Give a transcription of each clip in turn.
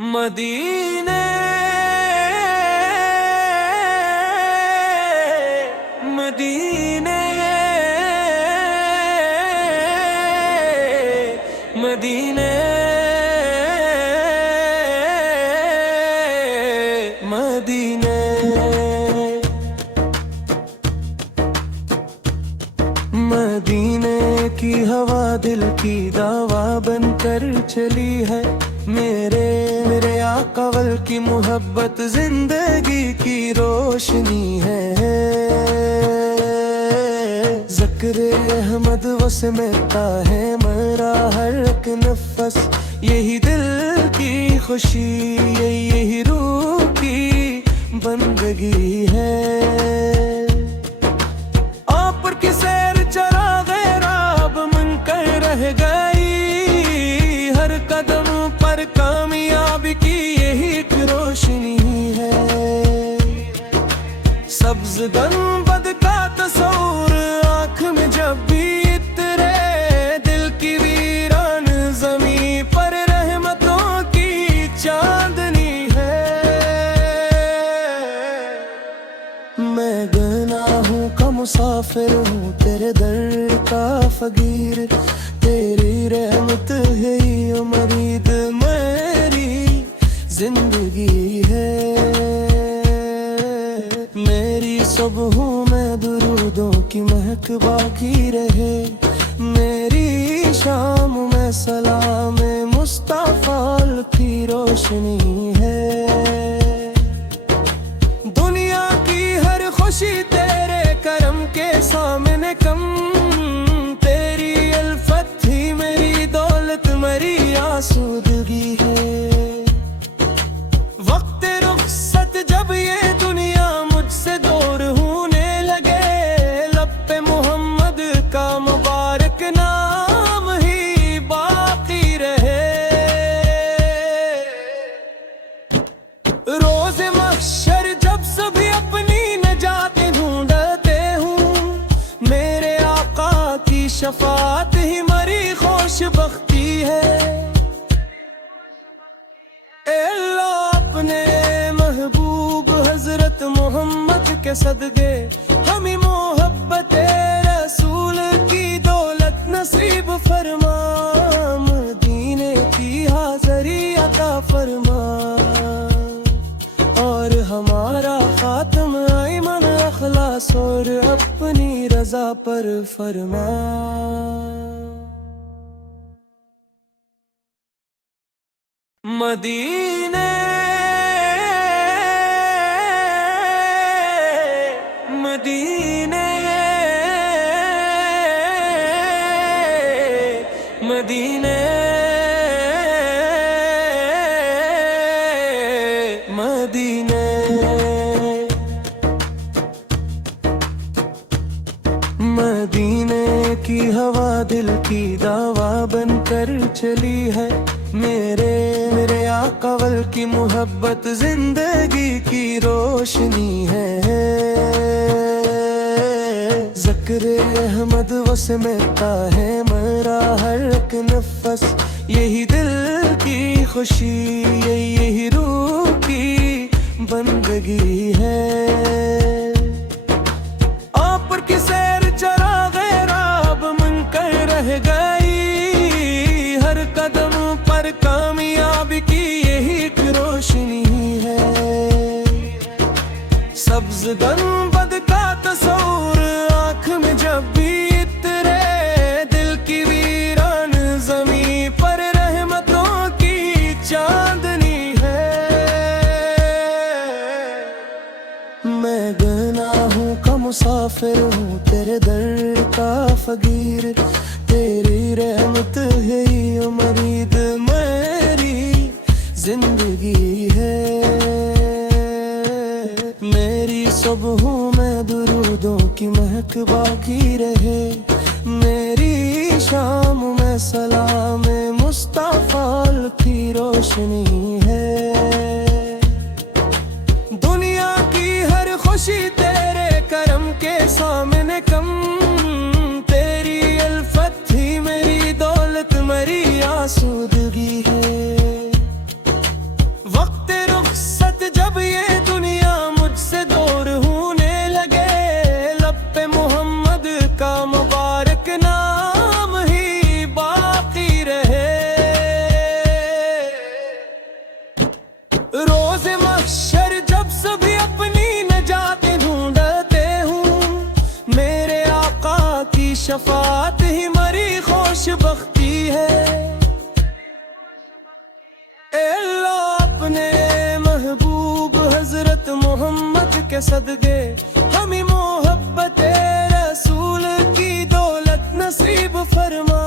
मदीने मदीने मदीने मदीने मदीने की हवा दिल की दवा बनकर चली है। मेरे आकावल की मोहब्बत जिंदगी की रोशनी है। ज़िक्र अहमद वसे मिलता है मेरा हर एक नफस। यही दिल की खुशी यही रूह की बंदगी है। आप पर की सैर चरा गैरा अब मन कर रह गई। हर कदम पर कामयाबी की यही एक रोशनी है। सब्ज गंबद का तस्वूर आँख में जब भी इतरे। दिल की वीरान ज़मीं पर रहमतों की चांदनी है। मैं गुनाहों का मुसाफिर हूँ तेरे दर का फकीर। तेरी रहमत है ये उम्मीद मेरी जिंदगी है। मेरी सुबह में दुरूदों की महक बाकी रहे। मेरी शाम में सलाम मुस्तफ़ा की रोशनी है। दुनिया की हर खुशी तेरे करम के सामने कम। तेरी अल्फत ही मेरी दौलत मेरी आसूदगी है। वक्त रुखसत जब ये दुनिया मुझसे दूर होने लगे। लब पे मोहम्मद का मुबारक नाम ही बाकी रहे। रोज़ महशर जब सभी अपनी नजात ढूंढते हूँ। मेरे आका की शफात ही मरी खुशबख्ती है। अल्लाह अपने महबूब हजरत मोहम्मद के सदके हमें मोहब्बत रसूल की दौलत नसीब फरमा। मदीने की हाज़री अता फरमा। और हमारा खात्म ईमान अखलास और अपनी रजा पर फरमा। मदीने मदीने मदीने मदीने मदीने की हवा दिल की दवा बनकर चली है। मेरे आकावल की मोहब्बत जिंदगी की रोशनी है। ज़िक्र अहमद वसे मिलता है मेरा हर एक नफस। यही दिल की खुशी यही रूह की बंदगी है। आप पर की सैर चरा गैरा अब मन कर रह गई। हर कदम पर कामयाबी की यही एक रोशनी है। सब्ज गंबद का तस्वूर आँख में जब भी इतरे। दिल की वीरान ज़मीं पर रहमतों की चांदनी है। मैं गुनाहों का मुसाफिर हूँ तेरे दर का फकीर। तेरी रहमत है ये उम्मीद मेरी जिंदगी है। मेरी सुबह में दुरूदों की महक बाकी रहे। मेरी शाम में सलाम मुस्तफ़ा की रोशनी है। दुनिया की हर खुशी तेरे करम के सामने कम। तेरी अल्फत ही मेरी दौलत मेरी आसूदगी है। वक्त रुखसत जब ये दुनिया मुझसे दूर होने लगे, लब पे मोहम्मद का मुबारक नाम ही बाकी रहे। रोज महशर जब सभी अपनी नजात ढूंढते हूँ, मेरे आका की शफात ही मरी खुशबख्ती है। अपने महबूब हजरत मोहम्मद के सदके हमें मोहब्बत रसूल की दौलत नसीब फरमा,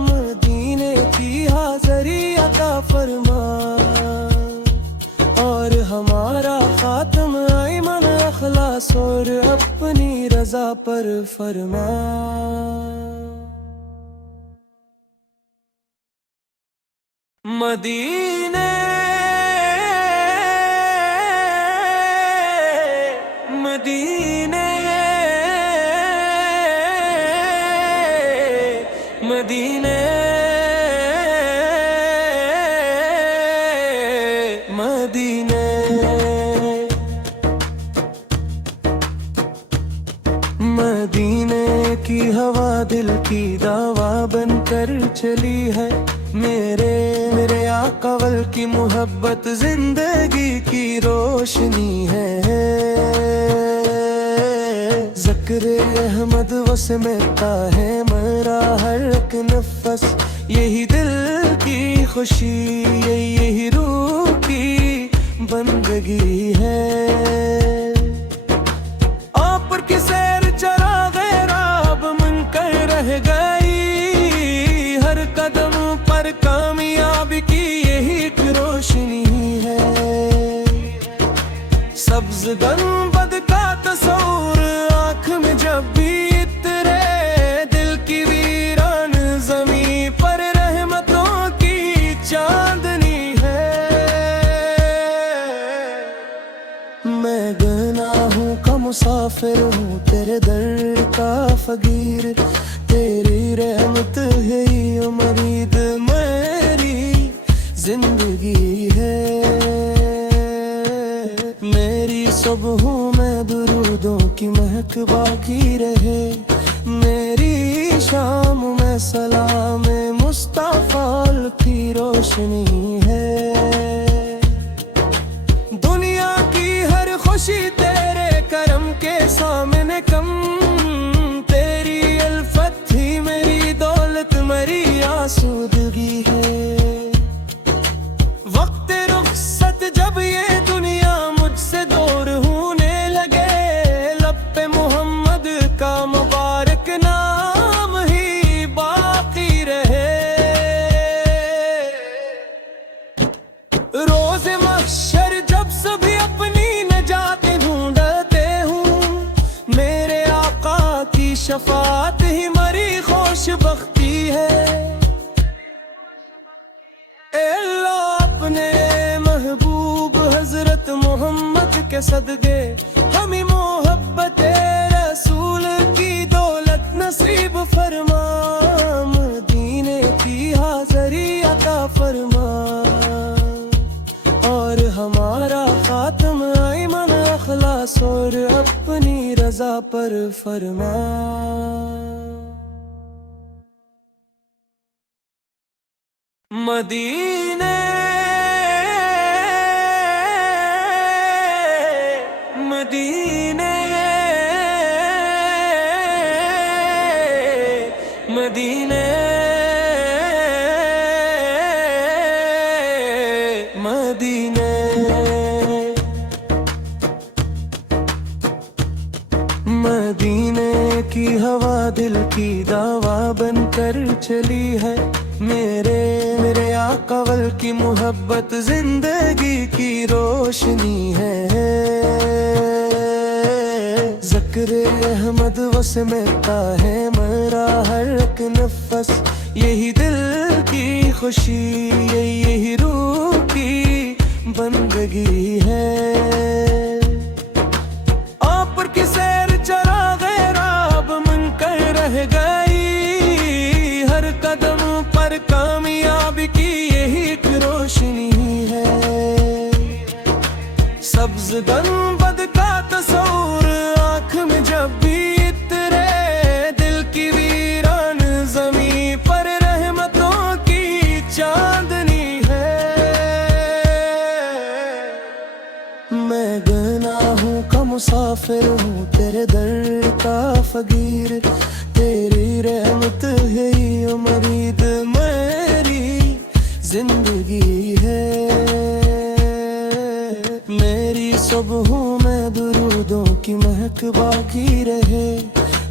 मदीने की हाज़री अता फरमा, और हमारा खात्म ईमान अखलास और अपनी रजा पर फरमा। मदीने मदीने मदीने मदीने मदीने की हवा दिल की दावा बनकर चली है। मेरे आकावल की मोहब्बत जिंदगी की रोशनी है। ज़िक्र अहमद वसमता है मेरा हर एक नफस, यही दिल की खुशी यही रूह की बंदगी है। आप पर की सैर चराग़े राब मनकर रह गई, हर कदम पर कामयाबी की यही एक रोशनी है। सब्ज़ गुंबद का तस्वीर आँख में जब भी इतरे, दिल की वीरान ज़मीं पर रहमतों की चांदनी है। मैं गुनाहों का मुसाफिर हूँ, तेरे दर का फ़कीर, तेरी रहमत है ये उम्मीद मेरी जिंदगी है। मेरी सुबहों में दुरूदों की महक बाकी रहे, मेरी शाम में सलाम मुस्तफ़ा की रोशनी है। दुनिया की हर खुशी तेरे करम के सामने कम, तेरी अल्फत ही मेरी दौलत मेरी आसूदगी है। वक्त रुखसत जब ये दुनिया मुझसे दूर होने लगे, लब पे मोहम्मद का मुबारक नाम ही बाकी रहे। रोज महशर जब सभी अपनी नजात ढूंढते हूँ, मेरे आका की शफात ही मरी खुशबख्ती है। अपने महबूब हजरत मोहम्मद के सदके हमें मोहब्बत रसूल की दौलत नसीब फरमा, मदीने की हाज़री अता फरमा, और हमारा खात्म ईमान अखलास और अपनी रजा पर फरमा। मदीने मदीने मदीने मदीने मदीने की हवा दिल की दावा बनकर चली है। मेरे आकावल की मोहब्बत जिंदगी की रोशनी है। ज़िक्र अहमद वसमता है मेरा हर एक नफस, यही दिल की खुशी यही रूह की बंदगी है। आप पर की सैर चराग़े राब मनकर रह गई, हर कदम पर कामयाबी की यही एक रोशनी है। गुंबद का तस्वीर आँख में जब भी इतरे, दिल की वीरान ज़मीं पर रहमतों की चांदनी है। मैं गुनाहों का मुसाफिर हूँ, तेरे दर का फकीर, तेरी रहमत है ये उम्मीद मेरी जिंदगी है। मेरी सुबह में दुरूदों की महक बाकी रहे,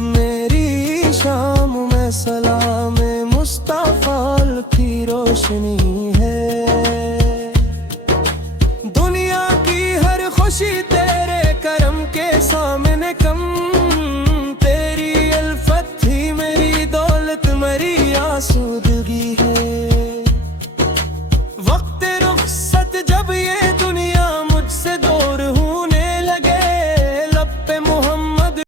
मेरी शाम में सलाम मुस्तफा की रोशनी है। दुनिया की हर खुशी तेरे करम के सामने कम, तेरी अल्फत ही मेरी दौलत मेरी आसूद